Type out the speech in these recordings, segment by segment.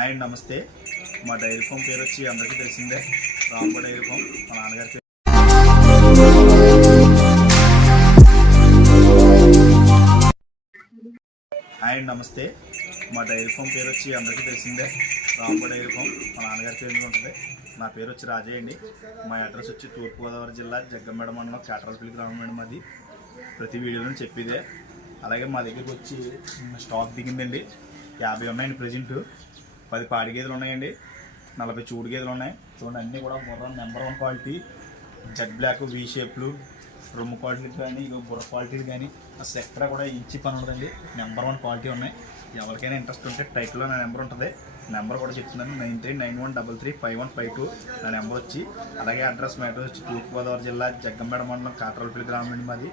And నమస్తే. మా dairy farm పేరు వచ్చి అందరికీ తెలిసిందే. రాంబో డైరీ ఫామ్ మా నాన్నగారి అండ్ నమస్తే. మా డైరీ ఫామ్ పేరు వచ్చి అందరికీ తెలిసిందే. రాంబో డైరీ ఫామ్ మా నాన్నగారి పేరు మీద ఉంటుంది. నా పేరు వచ్చి రాజయ్య అండి. మా అడ్రస్ వచ్చి తూర్పుగోదావరి జిల్లా జగ్గంబేడ మండలం కాటరపల్లి గ్రామం మేడం అది ప్రతి వీడియోలో చెప్పేదే. అలాగే మా దగ్గరికి వచ్చి స్టాక్ దిగిందండి. యాభై ఉన్నాయండి ప్రజెంటు. పది పాడి గేదెలు ఉన్నాయండి. నలభై చూడు గేదెలు ఉన్నాయి. చూడండి అన్నీ కూడా బుర్ర number one quality Z black V షేప్లు రొమ్ము క్వాలిటీలు కానీ ఇక బుర్ర క్వాలిటీలు కానీ అసలు ఎక్కడ కూడా ఇంచి పని ఉండదండి. నెంబర్ వన్ క్వాలిటీ ఉన్నాయి. ఎవరికైనా ఇంట్రెస్ట్ ఉంటే టైట్లో నా నెంబర్ ఉంటుంది. నెంబర్ కూడా చెప్తున్నాను. Nine three nine one double three five one five two నా నెంబర్ వచ్చి అలాగే అడ్రస్ మ్యాటర్ వచ్చి తూర్పుగోదావరి జిల్లా జగ్గంబేడ మండలం కాట్రల్పల్లి గ్రామం అండి మాది.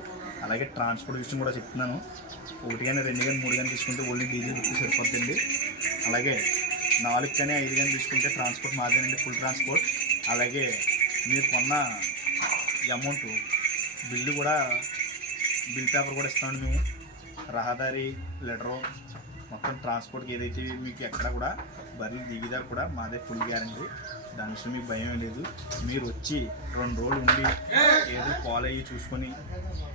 అలాగే ట్రాన్స్పోర్ట్ విషయం కూడా చెప్తున్నాను. ఒకటి కానీ రెండు కానీ మూడు కానీ తీసుకుంటే ఓన్లీ డీజిల్ బుక్ సరిపోతుంది అలాగే నాలుగు కానీ ఐదు కానీ తీసుకుంటే ట్రాన్స్పోర్ట్ మాదేనండి ఫుల్ ట్రాన్స్పోర్ట్ అలాగే మీరు కొన్న అమౌంట్ బిల్లు కూడా బిల్ పేపర్ కూడా ఇస్తామండి మేము. రహదారి లెటరు మొత్తం ట్రాన్స్పోర్ట్కి ఏదైతే మీకు ఎక్కడ కూడా బర్రెలు దిగిదా కూడా మాదే ఫుల్ గ్యారంటీ దాని విషయం మీకు భయం లేదు. మీరు వచ్చి రెండు రోజులు ఉండి ఏదో ఫాలో అయ్యి చూసుకొని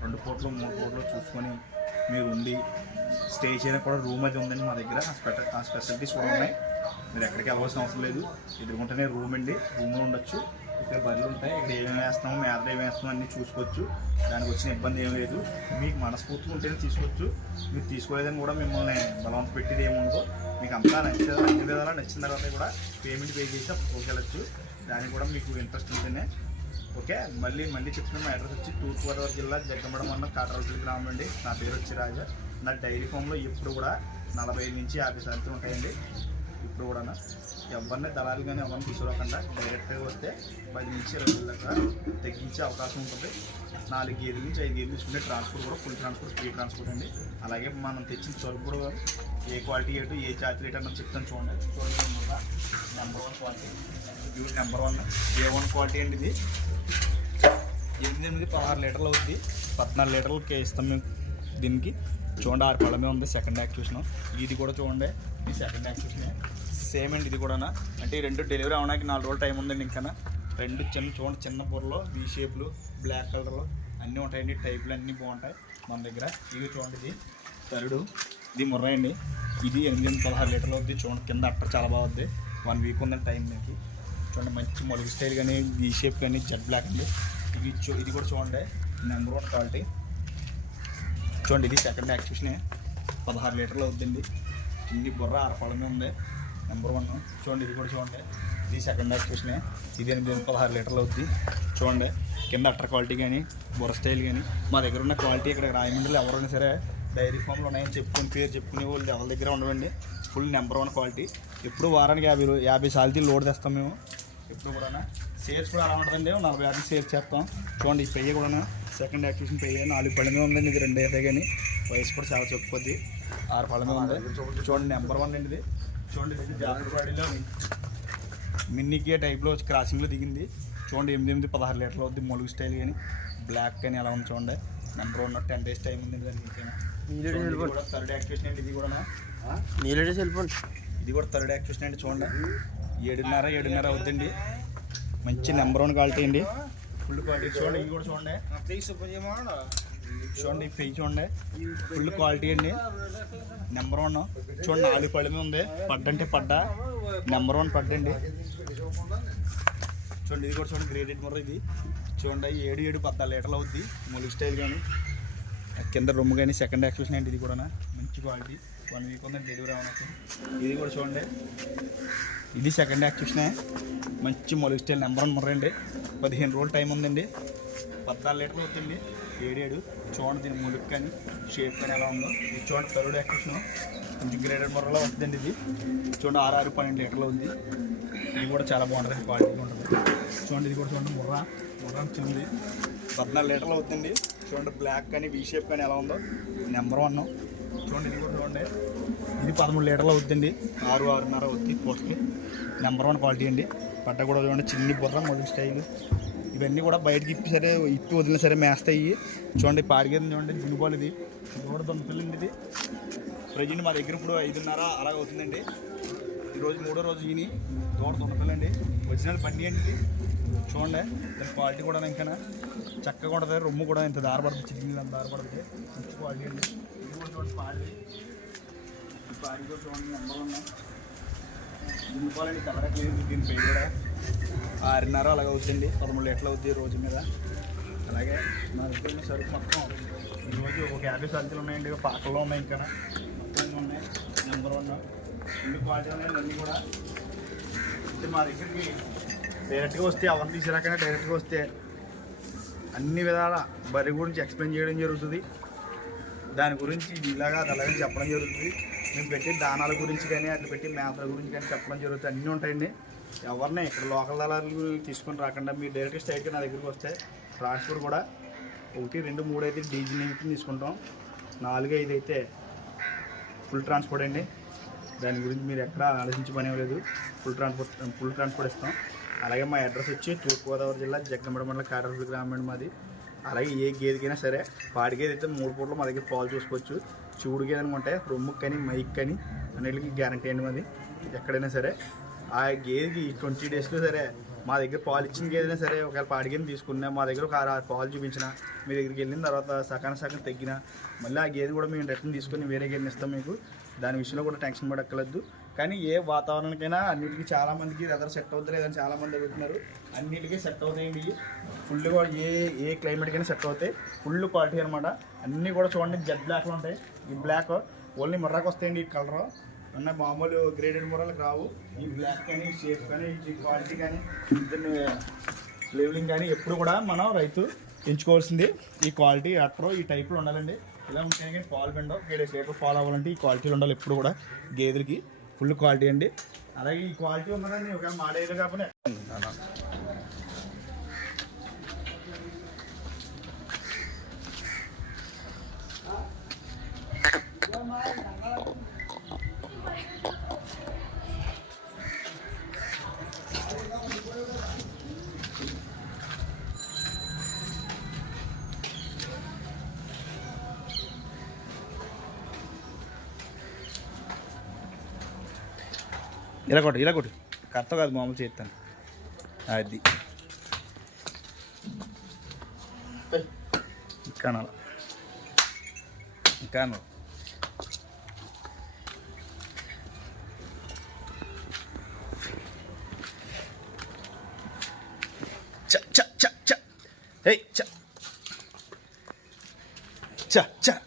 రెండు పూటలు మూడు పూటలు చూసుకొని మీరు ఉండి స్టే చేయడానికి కూడా రూమ్ అది ఉందండి మా దగ్గర. ఆ స్పెట కూడా ఉన్నాయి. మీరు ఎక్కడికి వెళ్ళవలసిన అవసరం లేదు. ఎదుర్కొంటేనే రూమ్ అండి. రూమ్లో ఉండొచ్చు. ఇక్కడ బర్రెలు ఉంటాయి. ఇక్కడ ఏమేమి వేస్తాము మేత ఏమి వేస్తాము అన్నీ చూసుకోవచ్చు. దానికి వచ్చిన ఇబ్బంది ఏం లేదు. మీకు మనస్ఫూర్తిగా ఉంటేనే తీసుకోవచ్చు. మీరు తీసుకోలేదని కూడా మిమ్మల్ని బలవంత పెట్టేది ఏముండదు మీకు అంతా నచ్చిన అన్ని విధాలా నచ్చిన తర్వాత కూడా పేమెంట్ పే చేసి అప్పుడు పోగలచ్చు దానికి కూడా మీకు ఇంట్రెస్ట్ ఉంటేనే. ఓకే? మళ్ళీ మళ్ళీ చెప్తున్న మా అడ్రస్ వచ్చి తూర్పుగోదావరి జిల్లా జగ్గమడ మండలం కాటరపల్లి గ్రామం అండి. నా పేరు వచ్చి రాజా. నా డైరీ ఫామ్లో ఎప్పుడు కూడా నలభై నుంచి యాభై శాతం ఉంటాయండి. ఇప్పుడు కూడా ఎవరిని దళాలు కానీ ఎవరిని తీసుకురాకుండా డైరెక్ట్గా వస్తే పది నుంచి ఇరవై వేల దాకా తగ్గించే అవకాశం ఉంటుంది. నాలుగు గేదెల నుంచి ఐదు గేదెలు తీసుకుంటే ట్రాన్స్పోర్ట్ కూడా ఫుల్ ట్రాన్స్పోర్ట్ ఫ్రీ ట్రాన్స్పోర్ట్ అండి. అలాగే మనం తెచ్చిన సరుకు కూడా ఏ క్వాలిటీ ఏంటో ఏ చార్జ్ రేట్ అన్నది చెప్తాను చూడండి. చూడండి number one quality you number one A one quality అండి ఇది. ఎనిమిది ఎనిమిది పదహారు లీటర్లు అవుతుంది పద్నాలుగు లీటర్లకి ఇస్తాం మేము దీనికి. చూడండి ఆరు పళ్ళమే ఉంది సెకండ్ యాక్టివేషన్ ఇది కూడా చూడండి ఈ సెకండ్ యాక్టివేషన్ సేమ్ అండి ఇది కూడా అంటే ఈ రెండు డెలివరీ అవడానికి నాలుగు రోజులు టైం ఉందండి ఇంకా రెండు చిన్న చూడండి చిన్న బుర్రలో వీ షేప్లు బ్లాక్ కలర్లో అన్నీ ఉంటాయండి. టైపులు అన్నీ బాగుంటాయి మన దగ్గర. ఇవి చూడండి ఇది. తరుడు ఇది ముర్ర అండి. ఇది ఎనిమిది పదహారు లీటర్లు వద్ది చూడండి కింద అట్ట చాలా బాగుంది వన్ వీక్ ఉందండి టైం దీనికి చూడండి మంచి మొలుగు స్టైల్ కానీ వీ షేప్ కానీ జెడ్ బ్లాక్ అండి. ఇది చూ- ఇది కూడా చూడండి. నెంబర్ వన్ క్వాలిటీ చూడండి ఇది సెకండ్ యాక్టివేషన్ పదహారు లీటర్లు అవుతుంది చిన్ని బుర్ర ఆరపడమే ఉంది. నెంబర్ వన్ చూడండి ఇది కూడా చూడండి. ఇది సెకండ్ యాక్టివేషన్ ఇది ఎనిమిది పదహారు లీటర్లు అవుద్ది. చూడండి కింద అట్టర్ క్వాలిటీ కానీ బుర్ర స్టైల్ కానీ మా దగ్గర ఉన్న క్వాలిటీ ఇక్కడ రాయమండ్రిలో ఎవరైనా సరే డైరీ ఫామ్లో ఉన్నాయని చెప్పుకుని పేరు చెప్పుకునే వాళ్ళు ఎవరి దగ్గర ఉండవండి. ఫుల్ నెంబర్ వన్ క్వాలిటీ ఎప్పుడు వారానికి యాభై యాభై సాల్తీ లోడ్ తెస్తాం మేము. ఎప్పుడు కూడా సేల్స్ కూడా అలా ఉంటుందండి. నలభై యాభై సేల్స్ చేస్తాం. చూడండి ఈ పెయ్య కూడా సెకండ్ యాక్టివేషన్ పెయ్య. నాలుగు పళ్ళ మీద ఉందండి ఇది రెండు అయితే కానీ వయసు కూడా చాలా చెప్పుకోద్ది ఆరు పళ్ళ మీద ఉంది. చూడండి నెంబర్ వన్ అండి ఇది. చూడండి ఇది జాగ్రత్తలో మిన్నీకే టైప్లో వచ్చి క్రాసింగ్లో దిగింది. చూడండి ఎనిమిది ఎనిమిది పదహారు లీటర్లు అవుద్ది మొలుగు స్టైల్ కానీ బ్లాక్ కానీ ఎలా ఉంది చూడండి. Number one ten days time ఉంది దానికి కూడా థర్డ్ యాక్టివేషన్ అండి. ఇది కూడా నీళ్ళడే వెళ్ళిపోండి. ఇది కూడా థర్డ్ యాక్టివేషన్ అండి చూడండి. ఏడున్నర ఏడున్నర అవుతుంది మంచి నెంబర్ వన్ క్వాలిటీ అండి. ఫుల్ క్వాలిటీ చూడండి ఇవి కూడా చూడండి. చూడండి ఈ పెయ్యి చూడండి. ఫుల్ క్వాలిటీ అండి. నెంబర్ వన్ చూడండి నాలుగు పళ్ళ మీద ఉంది. పడ్డంటే పడ్డ. నెంబర్ వన్ పడ్డండి చూడండి ఇది కూడా చూడండి గ్రేడెడ్ మొర్ర ఇది. చూడండి ఏడు ఏడు పద్నాలుగు లీటర్లు అవుద్ది. ములుగు స్టైల్ కానీ కింద రొమ్ము కానీ సెకండ్ యాక్టివేషన్ అండి ఇది కూడా మంచి క్వాలిటీ వన్ వీక్ ఉందండి డెలివరీ అవ్వడానికి ఇది కూడా చూడండి. ఇది సెకండ్ యాక్టివేషనే మంచి మొలుగు స్టైల్ నెంబర్ వన్ ముర్రండి పదిహేను రోజులు టైం ఉందండి. పద్నాలుగు లీటర్లు అవుతుంది. ఏడు ఏడు చూడండి దీని ములుక్ కానీ షేప్ కానీ ఎలా ఉందో. ఇది చూడండి థర్డ్ యాక్టివేషన్ కొంచెం గ్రేడెడ్ ముర్రలో వస్తుందండి ఇది. చూడండి ఆరు ఆరు పన్నెండు లీటర్లు ఉంది. ఇది కూడా చాలా బాగుంటుంది. క్వాలిటీ ఉంటుంది. చూడండి ఇది కూడా చూడండి ముర్ర. ముర్ర చిన్నది పద్నాలుగు లీటర్లు అవుతుంది. చూడండి బ్లాక్ కానీ వీ షేప్ కానీ ఎలా ఉందో. నెంబర్ వన్ చూడండి ఇది కూడా చూడండి. ఇది పదమూడు లీటర్లు అవుతుందండి ఆరు ఆరున్నర అవుతుంది పోస్ట్ నెంబర్ వన్ క్వాలిటీ అండి. పట్ట కూడా చూడండి చిన్ని బుర్ర మొదటి స్టైల్. ఇవన్నీ కూడా బయటకి ఇప్పి సరే ఇప్పి వదిలిన సరే మేస్తాయి. చూడండి పాడిగేది చూడండి దిగుబాలు ఇది. ఇది కూడా దొంగపిల్లండి ఇది. ప్రజెంట్ మా దగ్గర ఇప్పుడు ఐదున్నర అలాగ అవుతుందండి. ఈరోజు మూడో రోజు ఈయన. దూడ దున్నపిల్లండి ఒరిజినల్ బండి అండి ఇది. చూడండి దాని క్వాలిటీ కూడా ఇంకా చక్కగా ఉంటుంది. రొమ్ము కూడా ఇంత దారపడుతుంది చికెన్ అంత దారపడుతుంది మంచి క్వాలిటీ అండి ఇది కూడా చూడండి పాడి పాడి కూడా చూడండి నెంబర్ ఉన్నాయి దున్నుకోవాలండి కలర్ లేదు దీని పేరు కూడా ఆరున్నర అలాగ అవుతుందండి పదమూడు లీటర్లు అవుతుంది రోజు మీద. అలాగే మన దగ్గర సరుకు మొత్తం ఈరోజు ఒక యాభై సంచులు ఉన్నాయండి. పాకల్లో ఉన్నాయి ఇంకా. మొత్తం ఉన్నాయి. నెంబర్ వన్ ఇన్ని క్వాలిటీ ఉన్నాయి. అన్నీ కూడా. అంటే మా దగ్గరికి డైరెక్ట్గా వస్తే అవన్నీ తీసుకురాకనే డైరెక్ట్గా వస్తే అన్ని విధాల బరి గురించి ఎక్స్ప్లెయిన్ చేయడం జరుగుతుంది. దాని గురించి ఇలాగా అది అలాగే చెప్పడం జరుగుతుంది. మేము పెట్టి దానాల గురించి కానీ అట్లా పెట్టి మేతల గురించి కానీ చెప్పడం జరుగుతుంది. అన్నీ ఉంటాయండి. ఎవరిని ఇక్కడ లోకల్ దళాలు తీసుకొని రాకుండా మీరు డైరెక్ట్ స్ట్రైట్గా నా దగ్గరికి వస్తే ట్రాన్స్ఫర్ కూడా ఒకటి రెండు మూడు అయితే డీజిల్ నిమిత్తం తీసుకుంటాం. నాలుగు ఐదు అయితే ఫుల్ ట్రాన్స్పోర్ట్ అండి. దాని గురించి మీరు ఎక్కడ ఆలోచించి పని లేదు. ఫుల్ ట్రాన్స్పోర్ట్ ఫుల్ ట్రాన్స్పోర్ట్ ఇస్తాం. అలాగే మా అడ్రస్ వచ్చి తూర్పుగోదావరి జిల్లా జగ్గంబడి మండలం కాటరపల్లి గ్రామం మాది. అలాగే ఏ గేదెకైనా సరే పాడి గేదె అయితే మూడు పూటలు మా దగ్గర పాలు చూసుకోవచ్చు. చూడు గేదె అనుకుంటే రొమ్ముకి కానీ మైక్ కానీ అన్నిటికి గ్యారంటీ అండి మాది. ఎక్కడైనా సరే ఆ గేదెకి ట్వంటీ డేస్లో సరే మా దగ్గర పాలు ఇచ్చిన గేదైనా సరే ఒకవేళ పాడిగేది తీసుకున్నా మా దగ్గర ఒక ఆరు ఆరు పాలు చూపించిన మీ దగ్గరికి వెళ్ళిన తర్వాత సకాన సగం తగ్గిన మళ్ళీ ఆ గేదె కూడా మేము రిటర్న్ తీసుకొని వేరే గేదెని ఇస్తాం మీకు. దాని విషయంలో కూడా టెన్షన్ పడక్కర్లేదు. కానీ ఏ వాతావరణానికైనా అన్నిటికీ చాలా మందికి వెదర్ సెట్ అవుతుంది లేదని చాలా మంది అడుగుతున్నారు. అన్నిటికీ సెట్ అవుతాయండి. ఫుల్గా ఏ ఏ క్లైమేట్కైనా సెట్ అవుతాయి. ఫుల్ క్వాలిటీ అనమాట అన్నీ కూడా చూడండి జెడ్ బ్లాక్లో ఉంటాయి. ఈ బ్లాక్ ఓన్లీ ముర్రాకు వస్తాయండి ఈ కలర్ అన్న మామూలు గ్రేడెడ్ ముర్రాలకు రావు. ఈ బ్లాక్ కానీ షేప్ కానీ ఈ క్వాలిటీ కానీ ఇద్దరు లేవలింగ్ కానీ ఎప్పుడు కూడా మనం రైతు ఎంచుకోవాల్సింది. ఈ క్వాలిటీ అట్రో ఈ టైప్లో ఉండాలండి. ఇలా ఉంటేనే కానీ పాలు పిండవు గేడే షేప్ ఫాలో అవ్వాలంటే ఈ క్వాలిటీలు ఉండాలి ఎప్పుడు కూడా గేదెలకి. ఫుల్ క్వాలిటీ అండి. అలాగే ఈ క్వాలిటీ ఉన్నదండి ఒక మాడేలు కాకుండా ఇలా కొట్టు ఇలా కొట్టు. కర్త కాదు మామూలు చేస్తాను. అది. కనాల కానాల చ చ చ చ. చ చ.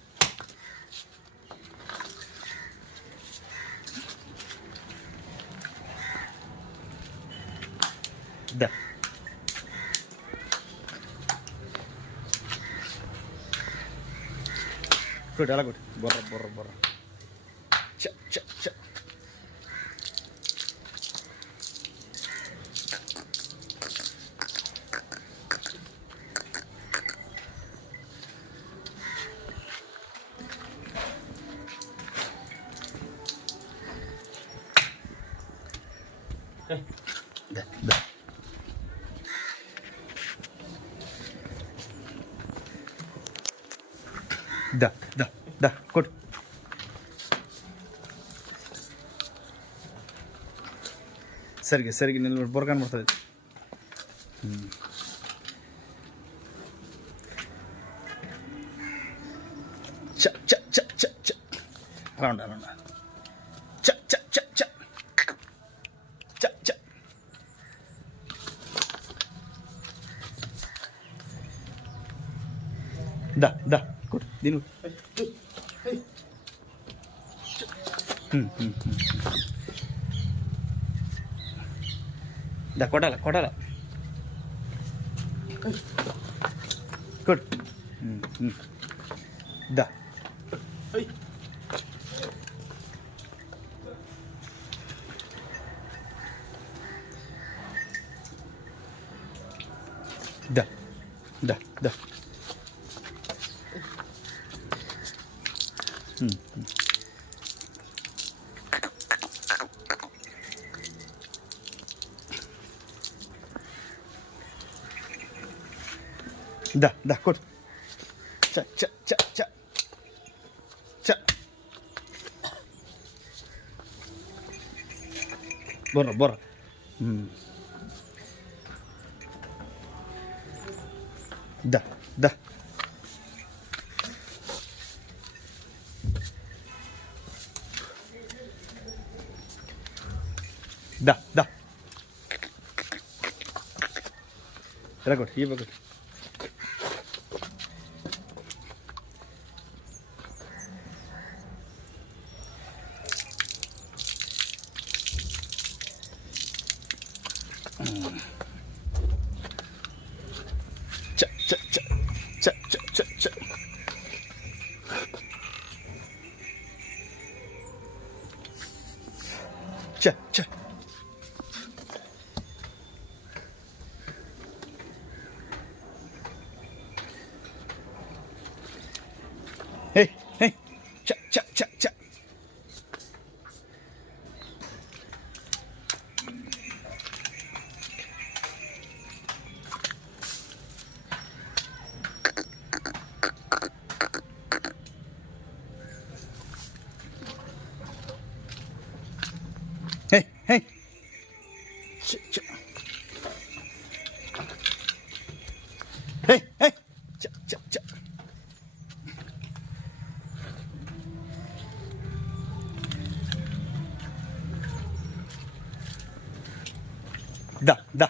కొట్టు అలా కొట్టు బొర్ర బొర్ర బొర్ర చ చ చ Da, da. Da, da, da, కొట్టు. సరిగ్గా సరిగ్గా నిలబడి బొర కనబడుతుంది. చ చ చ చ చ అలా ఉండాలి అలా ఉండాలి చ చ చ చ చ చ దా దా కొట్టు దీని దా కొట్టాల కొట్టాల కొట్టు ఉమ్, ఉమ్. దా దా దా దా ఉమ్, ఉమ్. Da, da, corto. Ciao, ciao, ciao, ciao. Ciao. Borra, borra. Mm. Da, da. Da, da. Raccogli, io raccogli. 去去 দা দা